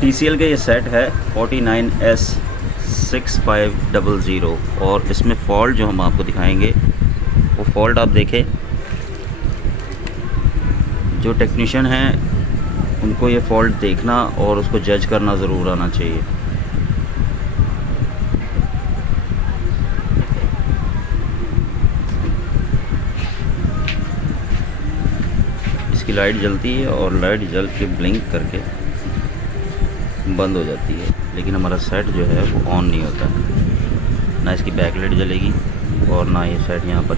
TCL का ये set है 49S6500 और इसमें फ़ॉल्ट जो हम आपको दिखाएंगे वो फ़ॉल्ट आप देखें। जो टेक्नीशियन हैं उनको ये फ़ॉल्ट देखना और उसको जज करना ज़रूर आना चाहिए। इसकी लाइट जलती है और लाइट जल के ब्लिंक करके बंद हो जाती है, लेकिन हमारा सेट जो है वो ऑन नहीं होता। ना इसकी बैक लाइट जलेगी और ना ये सेट यहाँ पर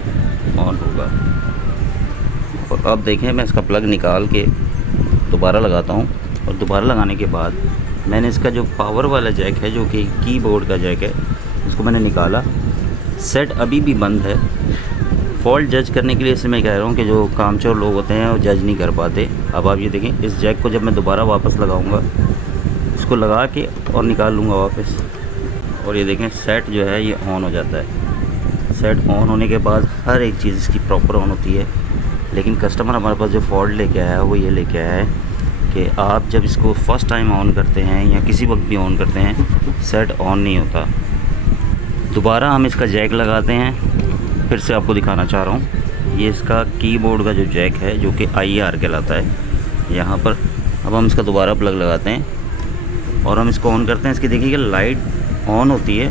ऑन होगा। और अब देखें, मैं इसका प्लग निकाल के दोबारा लगाता हूँ और दोबारा लगाने के बाद मैंने इसका जो पावर वाला जैक है, जो कि कीबोर्ड का जैक है, उसको मैंने निकाला। सेट अभी भी बंद है। फॉल्ट जज करने के लिए इससे मैं कह रहा हूँ कि जो कामचोर लोग होते हैं वो जज नहीं कर पाते। अब आप ये देखें, इस जैक को जब मैं दोबारा वापस लगाऊंगा, इसको लगा के और निकाल लूँगा वापस, और ये देखें सेट जो है ये ऑन हो जाता है। सेट ऑन होने के बाद हर एक चीज़ इसकी प्रॉपर ऑन होती है। लेकिन कस्टमर हमारे पास जो फॉल्ट लेके आया है वो ये लेके आया है कि आप जब इसको फ़र्स्ट टाइम ऑन करते हैं या किसी वक्त भी ऑन करते हैं, सेट ऑन नहीं होता। दोबारा हम इसका जैक लगाते हैं। फिर से आपको दिखाना चाह रहा हूँ, ये इसका कीबोर्ड का जो जैक है, जो कि IR कहलाता है यहाँ पर। अब हम इसका दोबारा प्लग लगाते हैं और हम इसको ऑन करते हैं। इसकी देखिए लाइट ऑन होती है,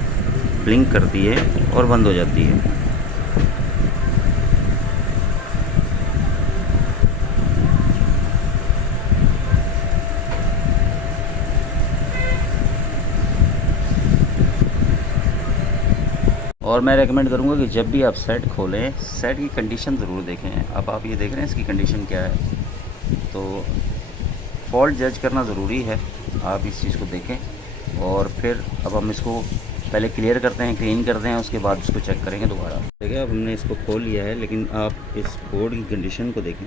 ब्लिंक करती है और बंद हो जाती है। और मैं रेकमेंड करूँगा कि जब भी आप सेट खोलें, सेट की कंडीशन ज़रूर देखें। अब आप ये देख रहे हैं इसकी कंडीशन क्या है, तो फॉल्ट जज करना ज़रूरी है। आप इस चीज़ को देखें और फिर अब हम इसको पहले क्लियर करते हैं, क्लीन करते हैं, उसके बाद इसको चेक करेंगे दोबारा। देखिए, अब हमने इसको खोल लिया है, लेकिन आप इस बोर्ड की कंडीशन को देखें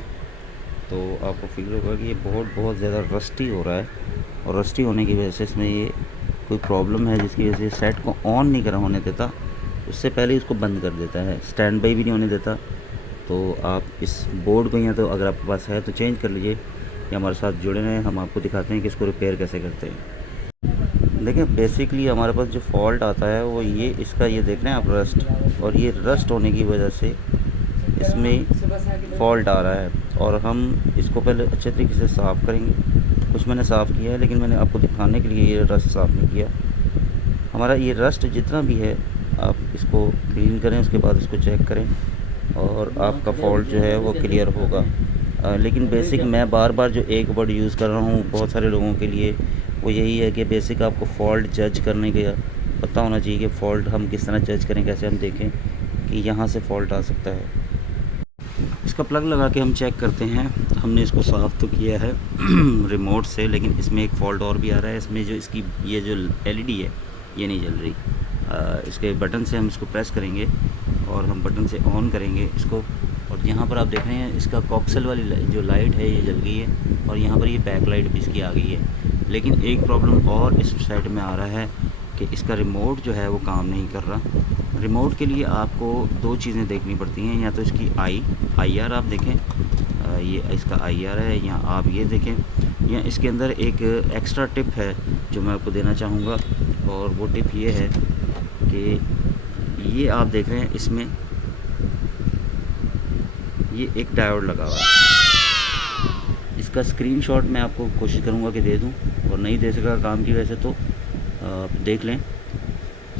तो आपको फील होगा कि ये बोर्ड बहुत ज़्यादा रस्टी हो रहा है। और रस्टी होने की वजह से इसमें ये कोई प्रॉब्लम है, जिसकी वजह से सेट को ऑन नहीं करा होने देता, उससे पहले ही उसको बंद कर देता है, स्टैंड बाई भी नहीं होने देता। तो आप इस बोर्ड को, या तो अगर आपके पास है तो चेंज कर लीजिए, या हमारे साथ जुड़े रहें, हम आपको दिखाते हैं कि इसको रिपेयर कैसे करते हैं। देखिए, बेसिकली हमारे पास जो फॉल्ट आता है वो ये इसका, ये देख रहे हैं आप, रस्ट। और ये रस्ट होने की वजह से इसमें फॉल्ट आ रहा है और हम इसको पहले अच्छे तरीके से साफ़ करेंगे। कुछ मैंने साफ़ किया है, लेकिन मैंने आपको दिखाने के लिए ये रस्ट साफ़ नहीं किया। हमारा ये रस्ट जितना भी है, आप इसको क्लीन करें, उसके बाद इसको चेक करें और आपका फॉल्ट जो है वो क्लियर होगा। लेकिन बेसिक मैं बार बार जो एक वर्ड यूज़ कर रहा हूँ बहुत सारे लोगों के लिए, वो यही है कि बेसिक आपको फ़ॉल्ट जज करने का पता होना चाहिए कि फ़ॉल्ट हम किस तरह जज करें, कैसे हम देखें कि यहाँ से फ़ॉल्ट आ सकता है। इसका प्लग लगा के हम चेक करते हैं। हमने इसको साफ़ तो किया है रिमोट से, लेकिन इसमें एक फ़ॉल्ट और भी आ रहा है। इसमें जो इसकी ये जो LED है ये नहीं जल रही। इसके बटन से हम इसको प्रेस करेंगे और हम बटन से ऑन करेंगे इसको, और यहाँ पर आप देख रहे हैं इसका कॉक्सल वाली जो लाइट है ये जल गई है और यहाँ पर ये बैक लाइट भी इसकी आ गई है। लेकिन एक प्रॉब्लम और इस साइड में आ रहा है कि इसका रिमोट जो है वो काम नहीं कर रहा। रिमोट के लिए आपको दो चीज़ें देखनी पड़ती हैं, या तो इसकी IR आप देखें, ये इसका IR है, या आप ये देखें, या इसके अंदर एक एक्स्ट्रा टिप है जो मैं आपको देना चाहूँगा। और वो टिप ये है कि ये आप देख रहे हैं, इसमें ये एक डायोड लगा हुआ है। इसका स्क्रीनशॉट मैं आपको कोशिश करूँगा कि दे दूँ, और नहीं दे सका काम की वजह से तो देख लें।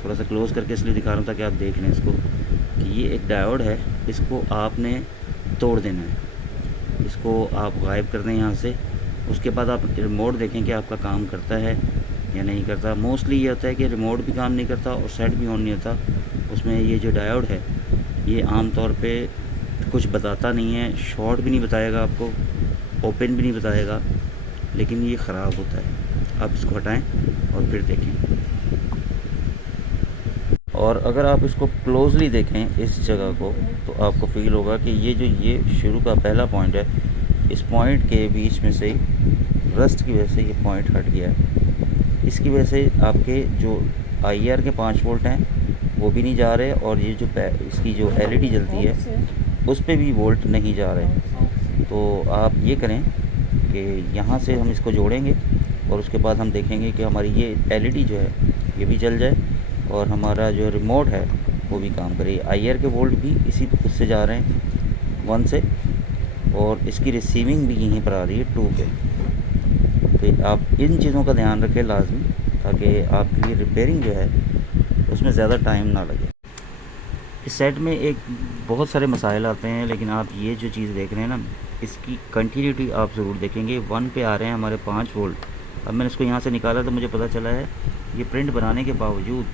थोड़ा सा क्लोज़ करके इसलिए दिखा रहा हूँ ताकि आप देख लें इसको, कि ये एक डायोड है, इसको आपने तोड़ देना है। इसको आप गायब कर दें यहाँ से। उसके बाद आप रिमोट देखें कि आपका काम करता है या नहीं करता। मोस्टली ये होता है कि रिमोट भी काम नहीं करता और सेट भी ऑन नहीं होता। उसमें ये जो डायोड है ये आम तौर पे कुछ बताता नहीं है, शॉर्ट भी नहीं बताएगा आपको, ओपन भी नहीं बताएगा, लेकिन ये ख़राब होता है। आप इसको हटाएं और फिर देखें। और अगर आप इसको क्लोज़ली देखें इस जगह को, तो आपको फील होगा कि ये शुरू का पहला पॉइंट है, इस पॉइंट के बीच में से रस्ट की वजह से ये पॉइंट हट गया है। इसकी वजह से आपके जो IR के 5 वोल्ट हैं वो भी नहीं जा रहे, और ये जो इसकी जो LED जलती है उस पर भी वोल्ट नहीं जा रहे। तो आप ये करें कि यहाँ से हम इसको जोड़ेंगे और उसके बाद हम देखेंगे कि हमारी ये एलईडी जो है ये भी जल जाए और हमारा जो रिमोट है वो भी काम करे। आईआर के वोल्ट भी इसी उससे जा रहे हैं 1 से, और इसकी रिसीविंग भी यहीं पर आ रही है 2 पे। तो आप इन चीज़ों का ध्यान रखें लाजमी, ताकि आपकी रिपेयरिंग जो है उसमें ज़्यादा टाइम ना लगे। इस सेट में एक बहुत सारे मसाइल आते हैं, लेकिन आप ये जो चीज़ देख रहे हैं ना, इसकी कंटिन्यूटी आप ज़रूर देखेंगे। 1 पे आ रहे हैं हमारे 5 वोल्ट। अब मैंने इसको यहाँ से निकाला तो मुझे पता चला है ये प्रिंट बनाने के बावजूद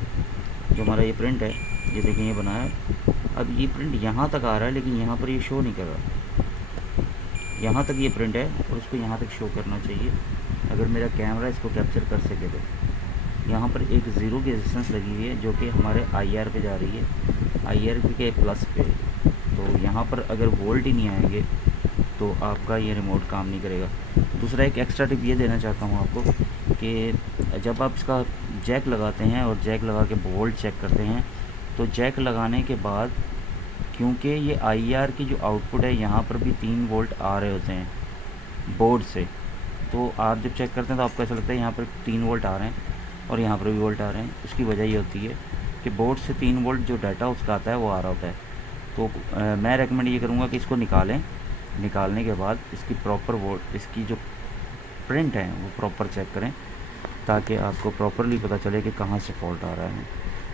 जो हमारा ये प्रिंट है, ये देखें ये बना है, अब ये प्रिंट यहाँ तक आ रहा है लेकिन यहाँ पर ये शो नहीं कर रहा। यहाँ तक ये प्रिंट है और उसको यहाँ तक शो करना चाहिए, अगर मेरा कैमरा इसको कैप्चर कर सके तो। यहाँ पर एक ज़ीरो की रेजिस्टेंस लगी हुई है जो कि हमारे आईआर पे जा रही है, आईआर के प्लस पे। तो यहाँ पर अगर वोल्ट ही नहीं आएंगे तो आपका ये रिमोट काम नहीं करेगा। दूसरा एक एक्स्ट्रा टिप ये देना चाहता हूँ आपको कि जब आप इसका जैक लगाते हैं और जैक लगा के वोल्ट चेक करते हैं, तो जैक लगाने के बाद क्योंकि ये आईआर की जो आउटपुट है यहाँ पर भी 3 वोल्ट आ रहे होते हैं बोर्ड से, तो आप जब चेक करते हैं तो आपको ऐसा लगता है यहाँ पर 3 वोल्ट आ रहे हैं और यहाँ पर भी वोल्ट आ रहे हैं। उसकी वजह ये होती है कि बोर्ड से 3 वोल्ट जो डाटा उसका आता है वो आ रहा होता है। तो मैं रेकमेंड ये करूँगा कि इसको निकालें, निकालने के बाद इसकी प्रॉपर वोल्ट, इसकी जो प्रिंट है वो प्रॉपर चेक करें, ताकि आपको प्रॉपरली पता चले कि कहाँ से फॉल्ट आ रहा है।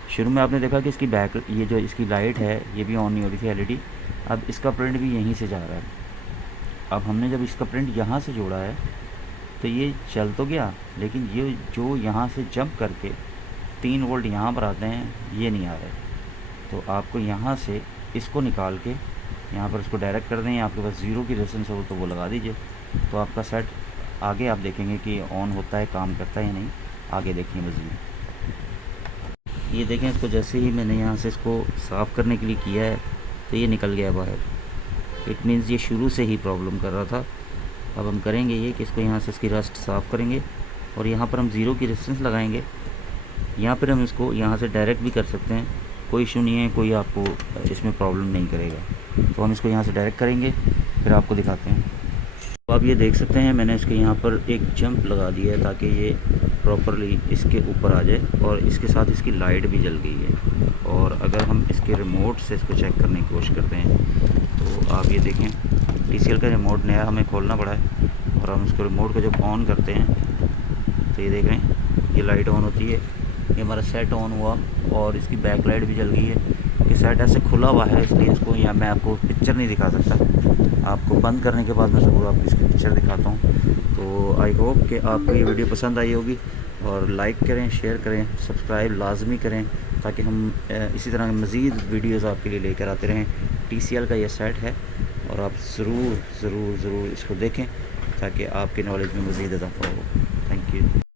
शुरू में आपने देखा कि इसकी बैक, ये जो इसकी लाइट है ये भी ऑन नहीं हो रही थी एलईडी, अब इसका प्रिंट भी यहीं से जा रहा है। अब हमने जब इसका प्रिंट यहाँ से जोड़ा है तो ये चल तो गया, लेकिन ये जो यहाँ से जंप करके 3 वोल्ट यहाँ पर आते हैं ये नहीं आ रहे। तो आपको यहाँ से इसको निकाल के यहाँ पर इसको डायरेक्ट कर दें, आपके पास ज़ीरो की रेजिस्टेंस हो तो वो लगा दीजिए, तो आपका सेट आगे आप देखेंगे कि ऑन होता है, काम करता है या नहीं। आगे देखिए मज़ीद, ये देखें इसको जैसे ही मैंने यहाँ से इसको साफ़ करने के लिए किया है तो ये निकल गया बाहर। इट मीन्स ये शुरू से ही प्रॉब्लम कर रहा था। अब हम करेंगे ये कि इसको यहाँ से इसकी रस्ट साफ़ करेंगे और यहाँ पर हम ज़ीरो की रेजिस्टेंस लगाएंगे। यहाँ पर हम इसको यहाँ से डायरेक्ट भी कर सकते हैं, कोई इशू नहीं है, कोई आपको इसमें प्रॉब्लम नहीं करेगा। तो हम इसको यहाँ से डायरेक्ट करेंगे, फिर आपको दिखाते हैं। तो आप ये देख सकते हैं मैंने इसके यहाँ पर एक जंप लगा दिया है ताकि ये प्रॉपरली इसके ऊपर आ जाए, और इसके साथ इसकी लाइट भी जल गई है। और अगर हम इसके रिमोट से इसको चेक करने की कोशिश करते हैं तो आप ये देखें TCL का रिमोट नया हमें खोलना पड़ा है, और हम इसको रिमोट को जब ऑन करते हैं तो ये देख रहे हैं ये लाइट ऑन होती है, ये हमारा सेट ऑन हुआ और इसकी बैक लाइट भी जल गई है। कि सेट ऐसे खुला हुआ है इसलिए इसको या मैं आपको पिक्चर नहीं दिखा सकता, आपको बंद करने के बाद मैं ज़रूर आपको इसकी पिक्चर दिखाता हूँ। तो आई होप कि आपको ये वीडियो पसंद आई होगी, और लाइक करें, शेयर करें, सब्सक्राइब लाजमी करें, ताकि हम इसी तरह मज़ीद वीडियोज़ आपके लिए लेकर आते रहें। TCL का ये सेट है और आप ज़रूर ज़रूर ज़रूर इसको देखें ताकि आपकी नॉलेज में मज़ीद इजाफा हो। Thank you.